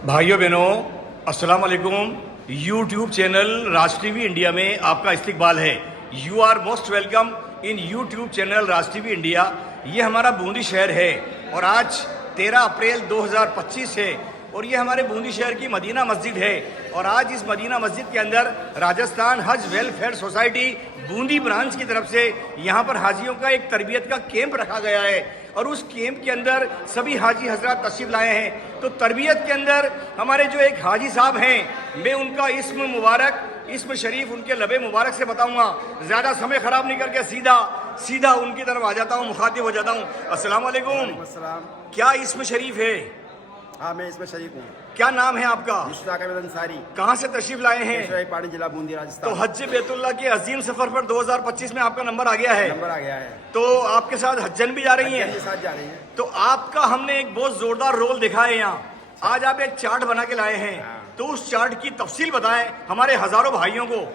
भाइयों बहनों, अस्सलाम वालेकुम। YouTube channel Raj TV India में आपका इस्तकबाल है। You are most welcome in YouTube channel Raj TV India. ये हमारा बूंदी शहर है और आज 13 अप्रैल 2025 है और ये हमारे बूंदी शहर की मदीना मस्जिद है। और आज इस मदीना मस्जिद के अंदर राजस्थान हज वेलफेयर सोसाइटी बूंदी ब्रांच की तरफ से यहाँ पर हाजियों का एक तरबियत का कैंप रखा गया है और उस कैंप के अंदर सभी हाजी हजरात तशरीफ लाए हैं। तो तरबियत के अंदर हमारे जो एक हाजी साहब हैं, मैं उनका इस्म मुबारक, इस्म शरीफ उनके लबे मुबारक से बताऊंगा। ज़्यादा समय ख़राब नहीं करके सीधा उनकी तरफ आ जाता हूँ, मुखातिब हो जाता हूँ। अस्सलाम वालेकुम। क्या इस्म शरीफ है? हाँ, मैं इसमें शरीफ हूँ। क्या नाम है आपका? मुश्ताक अहमद अंसारी। कहाँ से तशरीफ लाए हैं? पानी जिला बूंदी राजस्थान। तो हज बैतुल्लाह के अजीम सफर पर 2025 में आपका नंबर आ गया है। नंबर आ गया है। तो आपके साथ हज्जन भी जा रही हैं? के साथ जा रही हैं। तो आपका हमने एक बहुत जोरदार रोल देखा है यहाँ। आज आप एक चार्ट बना के लाए हैं, तो उस चार्ट की तफसील बताएं हमारे हजारों भाइयों को।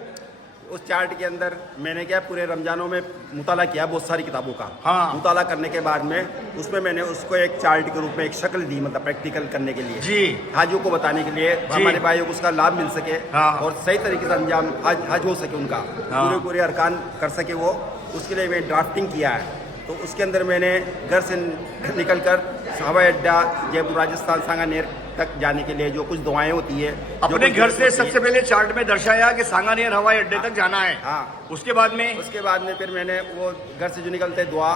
उस चार्ट के अंदर मैंने क्या पूरे रमजानों में मुताला किया बहुत सारी किताबों का। हाँ। मुताला करने के बाद में उसमें मैंने उसको एक चार्ट के रूप में एक शक्ल दी, मतलब प्रैक्टिकल करने के लिए जी, हाजियों को बताने के लिए, हमारे भाइयों को उसका लाभ मिल सके। हाँ। और सही तरीके से अंजाम हज हो सके उनका। हाँ। पूरे अरकान कर सके वो, उसके लिए मैं ड्राफ्टिंग किया है। तो उसके अंदर मैंने घर से निकल कर हवाई अड्डा जयपुर राजस्थान सांगानेर तक जाने के लिए जो कुछ दुआएं होती है अपने घर से सबसे पहले चार्ट में दर्शाया कि सांगानेर हवाई अड्डे तक जाना है। हाँ। उसके बाद में फिर मैंने वो घर से जो निकलते दुआ,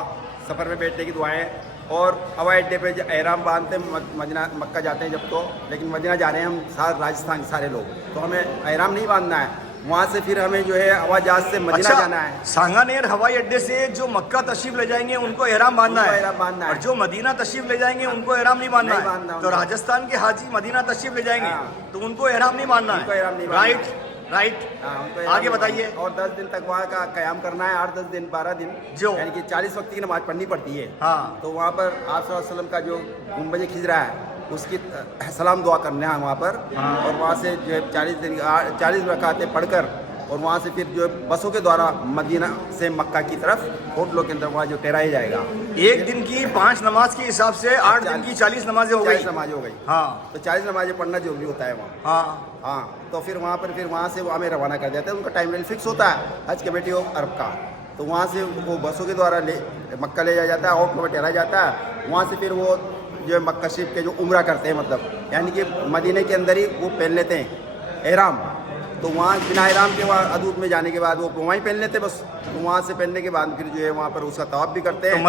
सफ़र में बैठने की दुआएं, और हवाई अड्डे पे एहराम बांधते मदीना मक्का जाते हैं जब, तो लेकिन मदीना जा रहे हैं हम सारे राजस्थान के सारे लोग, तो हमें एहराम नहीं बांधना है। वहाँ से फिर हमें जो है हवाई जहाज से मदीना जाना है। सांगानेर हवाई अड्डे से जो मक्का तशरीफ ले जाएंगे उनको एहराम बांधना है, और जो मदीना तशरीफ ले जाएंगे उनको एहराम नहीं बांधना है। तो राजस्थान के हाजी मदीना तशरीफ ले जाएंगे तो उनको एहराम नहीं बांधना है। राइट। आगे बताइए। और 10 दिन तक वहाँ का क़याम करना है, 8-10 दिन 12 दिन, जो यानी कि 40 वक्त की नमाज पढ़नी पड़ती है। हाँ। तो वहाँ पर आप सल्लल्लाहु अलैहि वसल्लम का जो गुंबज खिजरा है उसकी सलाम दुआ करने हैं वहाँ पर। हाँ। और वहाँ से जो है 40 रकातें पढ़कर और वहाँ से फिर जो बसों के द्वारा मदीना से मक्का की तरफ होटलों के अंदर वहाँ जो ठहराया जाएगा। एक दिन की 5 नमाज के हिसाब से 8 दिन की 40 नमाजें हो गई। 40 नमाजें हो गई। हाँ। तो 40 नमाजें पढ़ना जरूरी होता है वहाँ। हाँ। तो फिर वहाँ से वो हमें रवाना कर देते हैं। उनका टाइम टेबल फिक्स होता है हज कमेटी ऑफ अरब का। तो वहाँ से वो बसों के द्वारा मक्का ले जाया जाता है, होटलों में ठहराया जाता है। वहाँ से फिर वो जो है मक्का शरीफ के जो उम्रा करते हैं, मतलब यानी कि मदीने के अंदर ही वो पहन लेते हैं एहराम। तो वहाँ बिना एहराम के वहाँ अदूद में जाने के बाद वो वहीं पहन लेते बस। तो वहाँ से पहनने के बाद फिर जो है वहाँ पर उसका तवाफ भी करते हैं। तो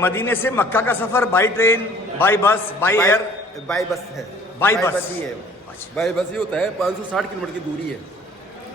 मदीने से मक्का का सफर by train, by bus, by air? By bus है। बाई बस ही है। बाई बस ही होता है। 560 किलोमीटर की दूरी है।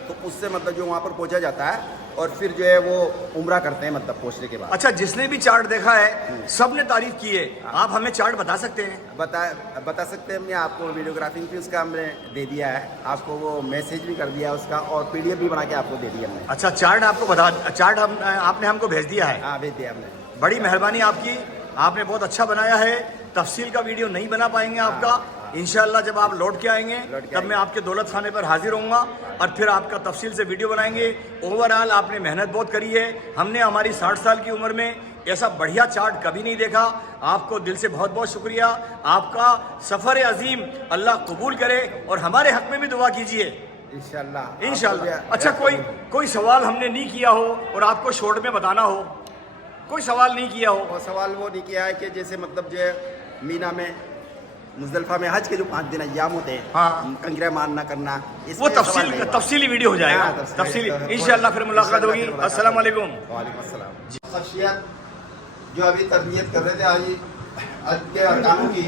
तो उससे मतलब जो वहाँ पर पहुँचा जाता है और फिर जो है वो उम्रा करते हैं, मतलब पहुँचने के बाद। अच्छा, जिसने भी चार्ट देखा है सब ने तारीफ की है। आप हमें चार्ट बता सकते हैं? बता सकते हैं। हमने आपको वीडियोग्राफिंग भी उसका हमने दे दिया है, आपको वो मैसेज भी कर दिया है उसका, और PDF भी बना के आपको दे दिया हमने। अच्छा, चार्ट आपने हमको भेज दिया है? हाँ, भेज दिया हमने। बड़ी मेहरबानी आपकी, आपने बहुत अच्छा बनाया है। तफसील का वीडियो नहीं बना पाएंगे आपका। इंशाल्लाह जब आप लौट के आएंगे तब मैं आपके दौलत खाने पर हाजिर होऊंगा और फिर आपका तफसील से वीडियो बनाएंगे। ओवरऑल आपने मेहनत बहुत करी है। हमने हमारी 60 साल की उम्र में ऐसा बढ़िया चार्ट कभी नहीं देखा। आपको दिल से बहुत बहुत शुक्रिया। आपका सफ़र अजीम अल्लाह कबूल करे और हमारे हक में भी दुआ कीजिए इंशाल्लाह। अच्छा, कोई सवाल हमने नहीं किया हो और आपको शॉर्ट में बताना हो? कोई सवाल नहीं किया हो? और सवाल वो नहीं किया है कि जैसे मतलब जो मीना में मुजदलिफा में हज के जो 5 दिन अय्याम होते हैं, हाँ, कंकरा मारना करना, वो तफसीली वीडियो हो जाएगा। तफसीली इंशाल्लाह फिर मुलाकात होगी। अस्सलाम वालेकुम। वालेकुम अस्सलाम। शख्सियत जो अभी तरबियत कर रहे थे आज के अरकानों की,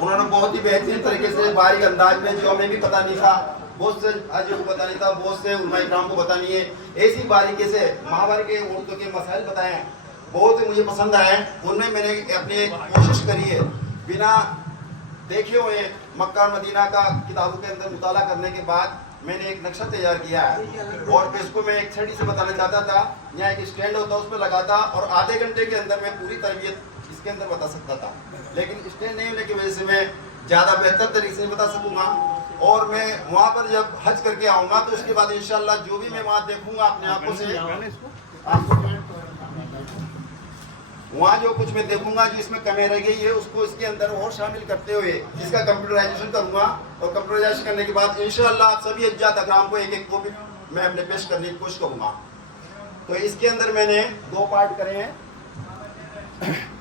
उन्होंने बहुत ही बेहतरीन तरीके से बारीक अंदाज में, जो हमें भी पता नहीं था, बहुत से हाजियों को पता नहीं था, बहुत से उलमा इकराम को पता नहीं है, ऐसी बारीकी से माहवार के औरतों के मसाइल बताए हैं, बहुत ही मुझे पसंद आए। उनमें मैंने अपनी कोशिश करी है बिना देखे हुए मक्का और मदीना का किताबों के अंदर मुताला करने के बाद मैंने एक नक्शा तैयार किया है और इसको मैं एक छड़ी से बताना चाहता था। यहाँ एक स्टैंड होता उस पर लगाता और आधे घंटे के अंदर मैं पूरी तरबियत इसके अंदर बता सकता था, लेकिन स्टैंड नहीं होने की वजह से मैं ज़्यादा बेहतर तरीके से बता सकूँगा। और मैं वहाँ पर जब हज करके आऊँगा तो उसके बाद इंशाल्लाह जो भी मैं वहाँ देखूँगा अपने आँखों से वहाँ जो कुछ मैं देखूंगा जो इसमें कमी रह गई है उसको इसके अंदर और शामिल करते हुए इसका कंप्यूटराइजेशन करूंगा और कंप्यूटराइजेशन करने के बाद इंशाअल्लाह आप सभी अज्जात अकराम को एक एक को भी मैं अपने पेश करने की कोशिश करूंगा। तो इसके अंदर मैंने 2 पार्ट करे हैं।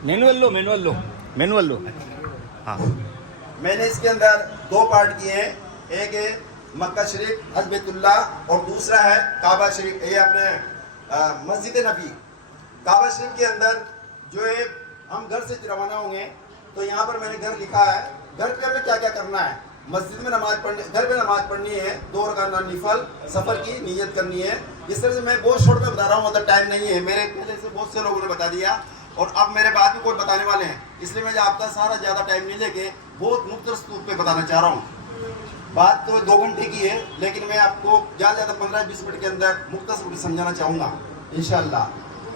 मैनुअल लो। हाँ, मैंने इसके अंदर 2 पार्ट किए हैं, एक है मक्का शरीफ हज बैतुल्लाह और दूसरा है काबा शरीफ, ये अपने मस्जिद नबी। काबा शरीफ के अंदर जो है हम घर से रवाना होंगे तो यहाँ पर मैंने घर लिखा है, घर पे हमें क्या क्या करना है। मस्जिद में नमाज पढ़नी, घर में नमाज पढ़नी है, 2 रकात नफिल, सफ़र की नीयत करनी है। इस तरह से मैं बहुत शॉर्ट में बता रहा हूँ, मतलब टाइम नहीं है, मेरे पहले से बहुत से लोगों ने बता दिया और अब मेरे बाद भी कोई बताने वाले हैं, इसलिए मैं आपका सारा ज़्यादा टाइम नहीं लेके बहुत मुख्तसर रूप पे बताना चाह रहा हूँ। बात तो 2 घंटे की है लेकिन मैं आपको ज़्यादा 15-20 मिनट के अंदर मुख्तसर रूप से समझाना चाहूँगा इंशाअल्लाह।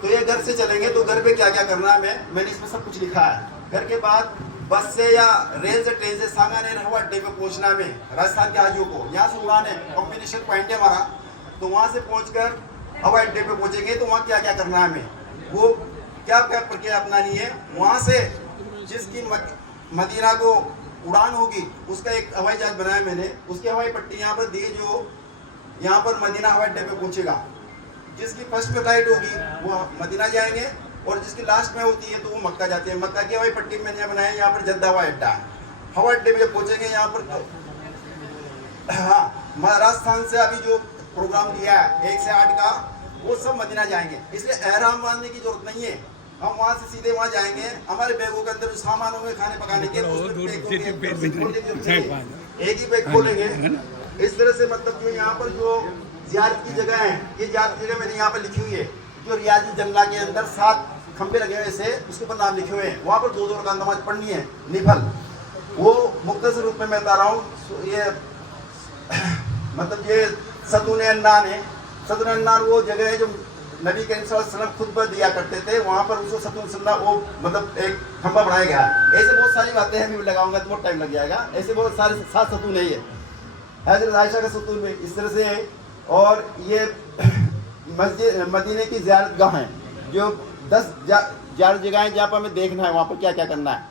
तो ये घर से चलेंगे तो घर पे क्या क्या करना है मैंने इसमें सब कुछ लिखा है। घर के बाद बस से या रेल से ट्रेन से सांगानेर हवाई अड्डे पे पहुंचना में राजस्थान के हाजियों को, यहाँ से उड़ान है, कॉम्बिनेशन पॉइंट है हमारा, तो वहाँ से पहुंचकर हवाई अड्डे पे पहुंचेंगे तो वहाँ क्या क्या करना है हमें, वो क्या क्या प्रक्रिया अपनानी है। वहाँ से जिसकी मदीना को उड़ान होगी उसका एक हवाई जहाज बनाया मैंने, उसकी हवाई पट्टी यहाँ पर दी जो यहाँ पर मदीना हवाई अड्डे पे पहुंचेगा। जिसकी फर्स्ट फ्लाइट होगी वो मदीना जाएंगे और जिसकी लास्ट में होती है तो वो मक्का जाती है। मक्का की हवाई पट्टी मैंने बनाया, यहाँ पर जद्दा हवाई अड्डा है। हवाई अड्डे में जब पहुंचेंगे यहाँ पर हाँ राजस्थान से अभी जो प्रोग्राम दिया है 1 से 8 का वो सब मदीना जाएंगे, इसलिए एहराम बांधने की जरूरत नहीं है। हम वहाँ से सीधे वहाँ जाएंगे, हमारे बैगों के अंदर जो सामान होंगे खाने पकाने के एक ही बैग खोलेंगे। इस तरह से मतलब जो यहाँ पर जो ज़ियारत की जगह है, ये ज़ियारत की जगह मैंने यहाँ पर लिखी हुई है, जो रियाजी जंगला के अंदर 7 खंबे लगे हुए से उसके ऊपर नाम लिखे हुए हैं, वहाँ पर 2-2 रकात नमाज पढ़नी है निफल। वो मुख्तसर रूप में मैं बता रहा हूँ। ये मतलब ये सतून अन्नान है। सतून अन्नान वो जगह है जो नबी करीम सल्लल्लाहु अलैहि वसल्लम खुतबा दिया करते थे, वहाँ पर उसको सतून सन्ना वो मतलब एक खंबा बनाया गया है। ऐसे बहुत सारी बातें हैं, मैं लगाऊंगा तो बहुत टाइम लग जाएगा। ऐसे बहुत सारे 7 सतून है ये हज़रत आयशा का सतून में इस तरह से है। और ये मस्जिद मदीने की ज़ियारत गाह है, जो 10 ज़ियारत जगहें जहाँ पर हमें देखना है वहाँ पर क्या क्या करना है,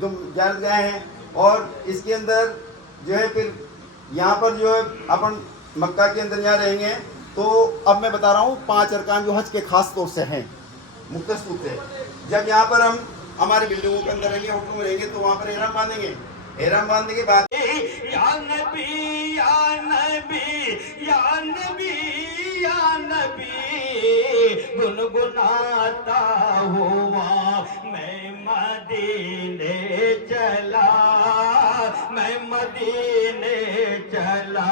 तो ज़ियारत गाह हैं। और इसके अंदर जो है फिर यहाँ पर जो है अपन मक्का के अंदर यहाँ रहेंगे तो अब मैं बता रहा हूँ 5 अरकान जो हज के खास तौर से हैं मुख्तसर रूप से। जब यहाँ पर हम हमारे बिल्डिंगों के अंदर रहेंगे, होटलों में रहेंगे तो वहाँ पर एहराम बांधेंगे। एहराम बांधने के बाद या नबी या नबी या नबी या नबी गुनगुनाता हुआ मैं मदीने चला, मैं मदीने चला,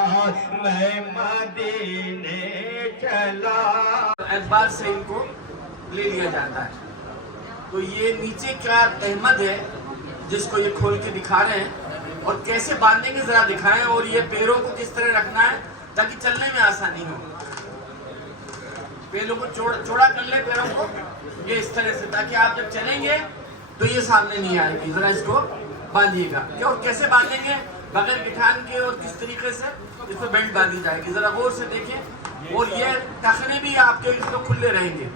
मैं मदीने चला। एतबार से इनको ले लिया जाता है। तो ये नीचे क्या अहमद है जिसको ये खोल के दिखा रहे हैं और कैसे बांधेंगे जरा दिखाएं, और ये पैरों को किस तरह रखना है ताकि चलने में आसानी हो। पैरों को चौड़ा कर ले पैरों को ये इस तरह से, ताकि आप जब चलेंगे तो ये सामने नहीं आएगी। जरा इसको बांधिएगा। क्यों कैसे बांधेंगे, बगैर गिठान के और किस तरीके से इस पर बेल्ट बांधी जाएगी, जरा गौर से देखें। और ये टखने भी आपके इसको खुले रहेंगे।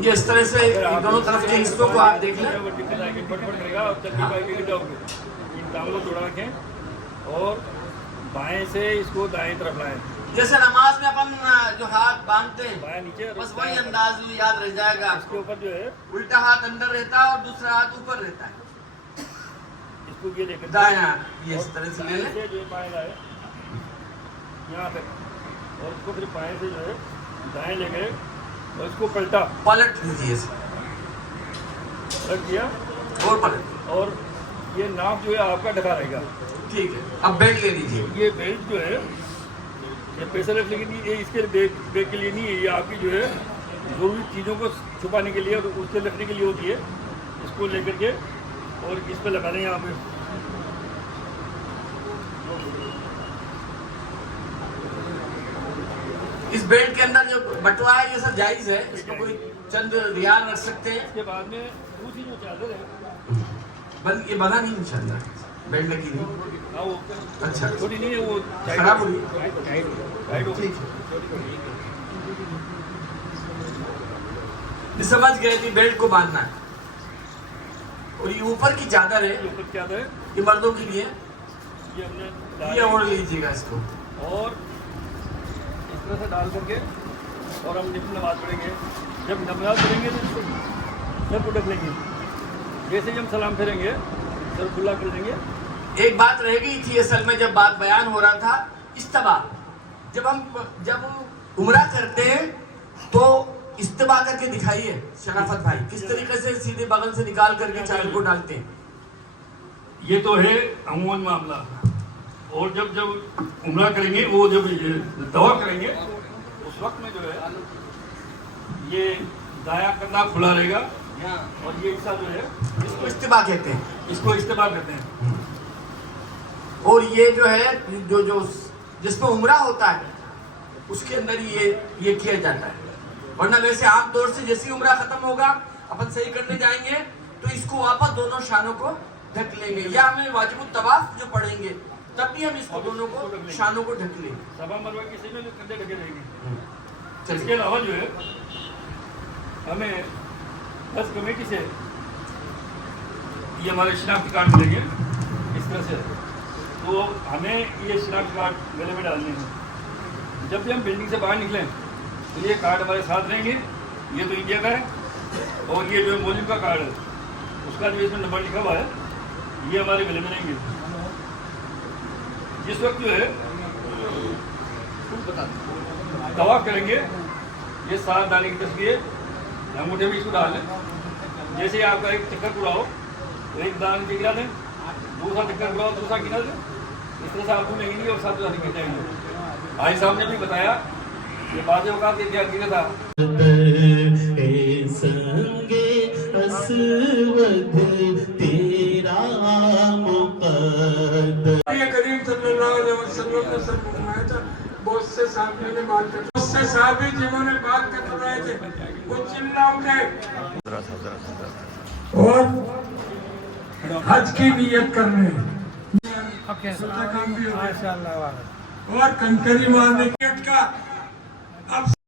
ये इस तरह से दोनों तरफ के हिस्सों को आप देख लें। और बाएं से इसको दाएं तरफ लाएं। जैसे नमाज में अपन जो हाथ बांधते हैं बाएं नीचे, बस वही अंदाज में याद रह जाएगा। इसके ऊपर जो है उल्टा हाथ अंदर रहता है और दूसरा हाथ ऊपर रहता है। इसको ये देखें दायां ये इस तरह से ले लें। जो है बाएं लाए यहाँ तक, और इसको फिर बाएं से जो है दाएं ले गए और इसको पलट दीजिए, पलट दिया और पलट, और ये नाप जो है आपका ढका रहेगा। ठीक है। अब बेल्ट ले लीजिए। ये बेल्ट जो है ये प्रेशर रख, लेकिन ये इसके बैग के लिए नहीं है, ये आपकी जो है जरूरी चीज़ों को छुपाने के लिए और उसके रखने के लिए होती है। इसको लेकर के और इस पर लगा दें यहाँ पे। इस बेल्ट के अंदर जो बटुआ है ये सब जायज है, इसको कोई चंद रियाल रख सकते हैं। इसके बाद में दूसरी जो चादर है ये बना नहीं इंशाल्लाह। बेल्ट लगी नहीं। हाँ वो अच्छा छोटी नहीं है वो खराब हो गई। टाइट हो गई। समझ गए कि बेल्ट को बांधना है। और ये ऊपर की चादर है, ऊपर क्या है ये मर्दों के लिए, ये हमने ये ओढ़ लीजिएगा इसको। और इस तरह से डाल करके और हम जब नमाज पढ़ेंगे, जब नमाज पढ़ेंगे तो सर को ढक लेंगे। जैसे ही हम सलाम फेरेंगे सर खुला कर देंगे। एक बात रह गई थी असल में, जब बात बयान हो रहा था इस्तिबा। जब उम्रा करते हैं तो इस्तिबा करके दिखाइए शराफत भाई, किस तरीके से सीधे बगल से निकाल करके चादर को डालते हैं। ये तो है अमूमन मामला। और जब उम्रा करेंगे, वो जब दवा करेंगे उस वक्त में जो है ये दाया कंधा खुला रहेगा और ये हिस्सा जो है इसको इस्तिबा कहते हैं। इसको इस्तेमाल करते हैं। और ये जो है जो जिसमें उम्रा होता है उसके अंदर ये किया जाता है। वरना वैसे आमतौर से जैसे उम्रा खत्म होगा अपन सही करने जाएंगे तो इसको वापस दोनों शानों को ढक लेंगे, या हमें वाजिबुत तवाफ जो पढ़ेंगे तब भी हम इसको दोनों को शानों को ढक लेंगे। सभा मरवा किसी में कंधे ढके रहेंगे। चलिए इसके अलावा जो है हमें 10 कमेटी से ये हमारे शिनाख्ती कार्ड मिलेंगे इस तरह से। तो हमें ये शिनाख्ती कार्ड गले में डालने हैं। जब भी हम बिल्डिंग से बाहर निकलें तो ये कार्ड हमारे साथ रहेंगे। ये तो इंडिया का है और ये जो है मोलिम का कार्ड है उसका जो इसमें नंबर लिखा हुआ है ये हमारे गले में रहेंगे। जिस वक्त जो है तवाफ करेंगे ये 7 दाने की तस्वीर अंगूठे में इसको डाल लें। जैसे आपका एक चक्कर पूरा हो तो एक दाने गिरा दें, दूसरा चक्कर पूरा हो दूसरा गिरा दें। इस तरह से आपको लगेंगे और 7 दाने गिर जाएंगे। भाई साहब ने भी बताया ये बाज़ औक़ात ये क्या गिरा था। करीम सल्लल्लाहु अलैहि वसल्लम ने सब फरमाया था, बहुत से साहब ने बात कर, बहुत से साहबी जिन्होंने बात कर रहे थे वो चिल्ला उठे और हज की नियत कर रहे हैं। काम भी हो गया और कंकरी मारने का अब